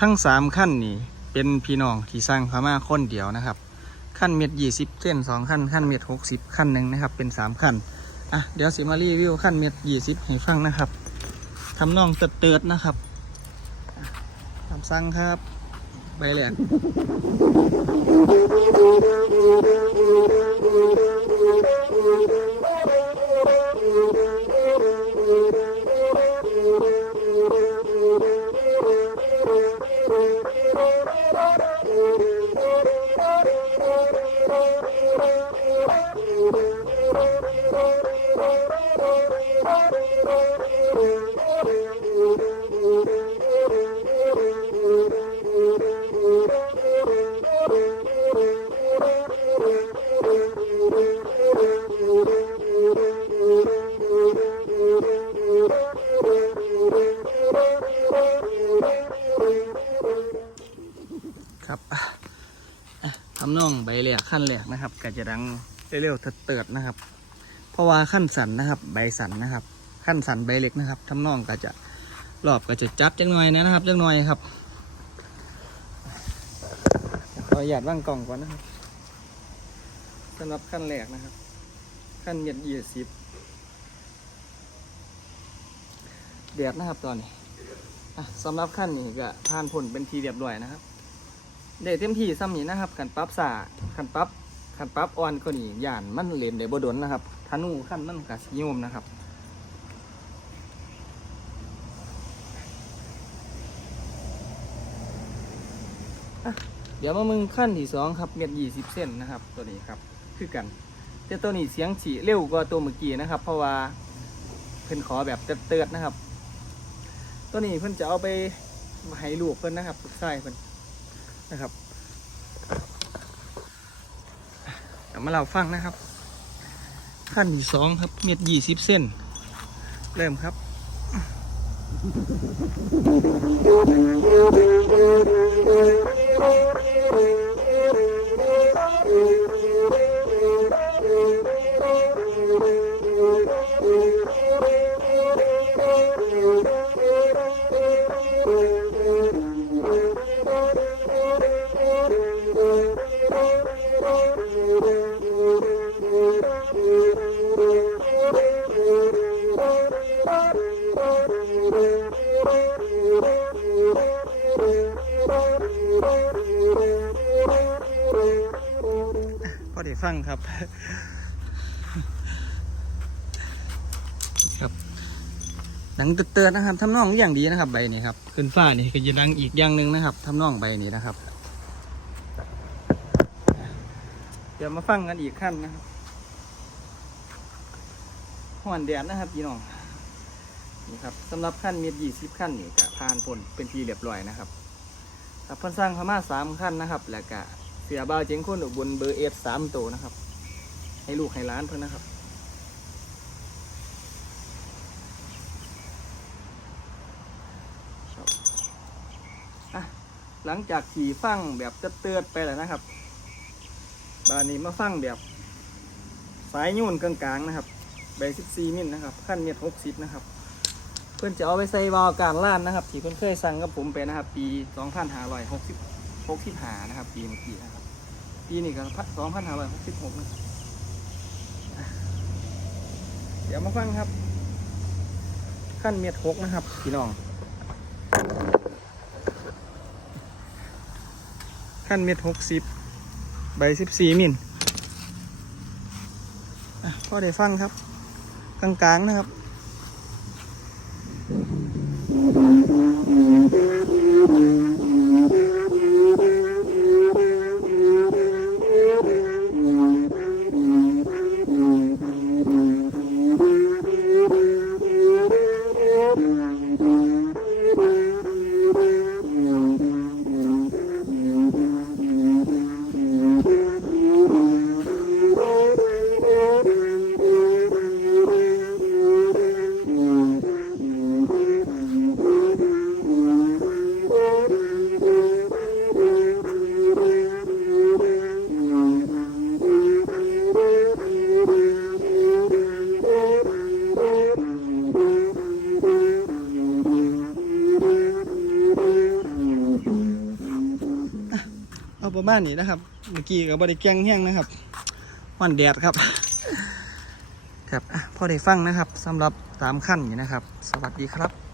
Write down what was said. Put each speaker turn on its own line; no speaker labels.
ทั้งสามขั้นนี่เป็นพี่น้องที่สร้างพม่าคนเดียวนะครับ ขั้นเม็ดยี่สิบเส้นสองขั้นขั้นเม็ดหกสิบขั้นหนึ่งนะครับเป็นสามขั้นอะเดี๋ยวสิมารีวิวขั้นเม็ดยี่สิบให้ฟังนะครับทำนองเติดเติดๆนะครับทำสั่งครับใบแหลก ครับทำน่องใบแหลกขั้นแหลกนะครับก็จะดังเร็วๆเติดนะครับ เพราะว่าขั้นสันนะครับ ใบสันนะครับ ขั้นสันใบเล็กนะครับทำนองก็จะรอบก็จะจับจังหน่อยนะครับจังหน่อยครับขออนุญาตว่างกล่องก่อนนะครับสำหรับขั้นแรกนะครับ ขั้นเม็ดเยี่สิบแดดนะครับตอนนี้สำหรับขั้นนี้ก็ผ่านผลเป็นทีเรียบร้อยนะครับได้เต็มที่ซ้ำนี้นะครับขันปั๊บสาขันปั๊บ ขันปั๊บอ่อนก็นี่ย่านมันเหลนได้บ่ดนนะครับธนูขั้นมันกะสิโยมนะครับเดี๋ยวมามึงขั้นที่สองครับเม็ดยี่สิบเส้นนะครับ ตัวนี้ครับคือกัน แต่ตัวนี้เสียงฉีเร็วกว่าตัวเมื่อกี้นะครับ เพราะว่าเพิ่นขอแบบเติร์ดนะครับ ตัวนี้เพิ่นจะเอาไปให้ลูกเพิ่นนะครับลูกชายเพิ่นนะครับ มาเราฟังนะครับ ขั้นที่สองครับเม็ดยี่สิบเส้น เริ่มครับพอ ได้ฟังครับ ครับดังเตือนนะครับทำนองอย่างดีนะครับ ใบนี้ครับ ขึ้นฟ้านี่ก็จะดังอีกอย่างหนึ่งนะครับทำนองใบนี้นะครับ เดี๋ยวมาฟังกันอีกขั้นนะครับห่อนแดดนะครับพี่น้องนี่ครับสำหรับขั้นเม็ดยี่สิบขั้นนี่ก็ผ่านผลเป็นทีเรียบร้อยนะครับครับเพิ่นสร้างพม่าสามขั้นนะครับ แล้วก็ สียบ่าเจียงคนอุบลเบอร์เอสสามตัวนะครับ ให้ลูกให้ร้านเพื่อนนะครับ หลังจากขี่ฟังแบบเตือนไปแล้วนะครับ บานนี้มาฟังแบบ สายยุ่นกลางๆนะครับใบสิบสี่มิลนะครับ ขั้นเม็ดหกสิบนะครับ เพื่อนจะเอาไปใส่วาลการล้านนะครับ ที่เพื่อนเคยสั่งกับผมไปนะครับ ปีสองพันห้าร้อยหกสิบหกสิบห้านะครับ ปีเมื่อกี้นะครับ ปีนี้ก็สองพันห้าร้อยหกสิบหกนะครับอะเดี๋ยวมาฟังครับ ขั้นเม็ดหกนะครับ พี่น้อง ขั้นเม็ดหกสิบใบสิบสี่มิลก็ได้ฟังครับ กลางๆนะครับ ประมาณนี้นะครับ เมื่อกี้กับบริแกงแห้งนะครับวันแดดครับ ครับอะพอได้ฟังนะครับสำหรับตามขั้นนี้นะครับ สวัสดีครับ